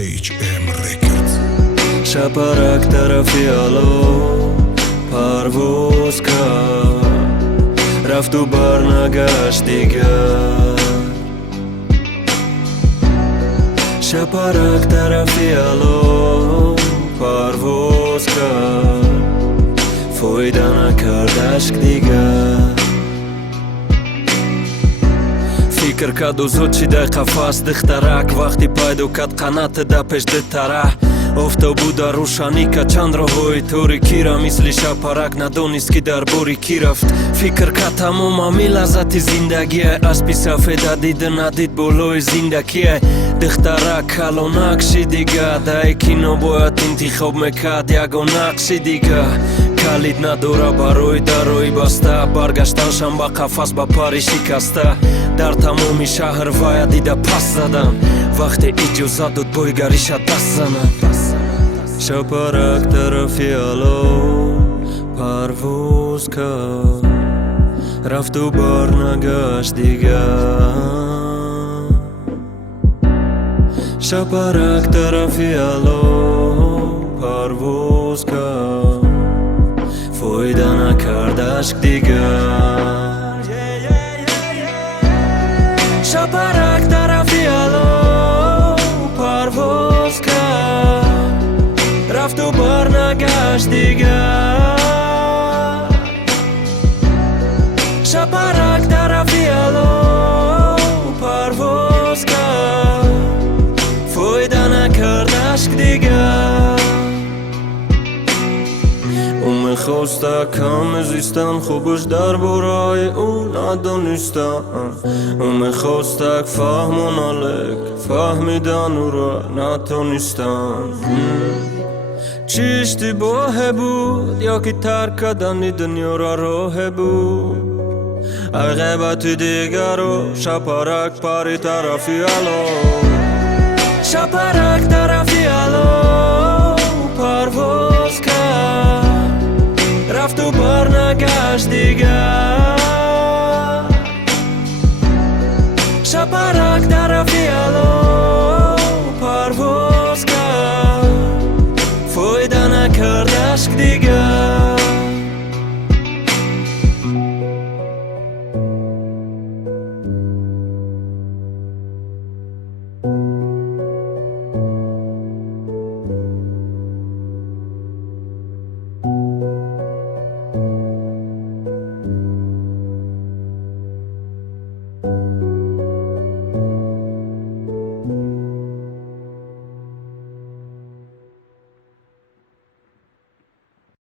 HM Records. شپرک طرفی الو پرواز کرد، رفت و برنگشت دیگر. شپرک طرفی الو پرواز کرد، فایده نکرد اشک دیگر. فکر کرد و زود چیده قفس دخترک، وقتی پیدا کرد قنات ده پیش ده طرح. افتا بود در روشنی که چند راهوی تاریکی را مثل شپرک ندانست که در باریکی رفت. فکر کرد تمام همه لذت زندگی اسبی سفید دید ندید بالای زندگی. دخترک الو نقشی دیگه ده که نباید انتخاب میکرد یگان نقشی دیگه. کلید نداره برای درای بسته، برگشتنشم با قفس با پاری شکسته. در تمام شهر وای دیده پس زدم، وقتی اجازه داد بایگریش دست زنم. شپرک طرفی الو پرواز کرد، رفت و برنگشت دیگر. شپرک طرفی الو پرواز کرد، فایده نکرد اشک دیگر. شپرک طرفی الو پرواز کرد، رفت و برنگشت دیگر. شپرک طرفی الو پرواز کرد، فایده نکرد اشک دیگر. او میخواسته کم زیستن، خوبش در برای او ندانستن. او میخواسته فهمون الک، فهمیدن او را نتانستن. چی اشتباه بود یا که ترک کردن دنیا را راه بود؟ ای غیبت دیگر رو شپرک پری طرفی الو. شپرک طرفی الو پرواز کرد، رفت و برنگشت دیگر. شپرک طرفی الو پرواز کرد، فایده نکرد اشک دیگر.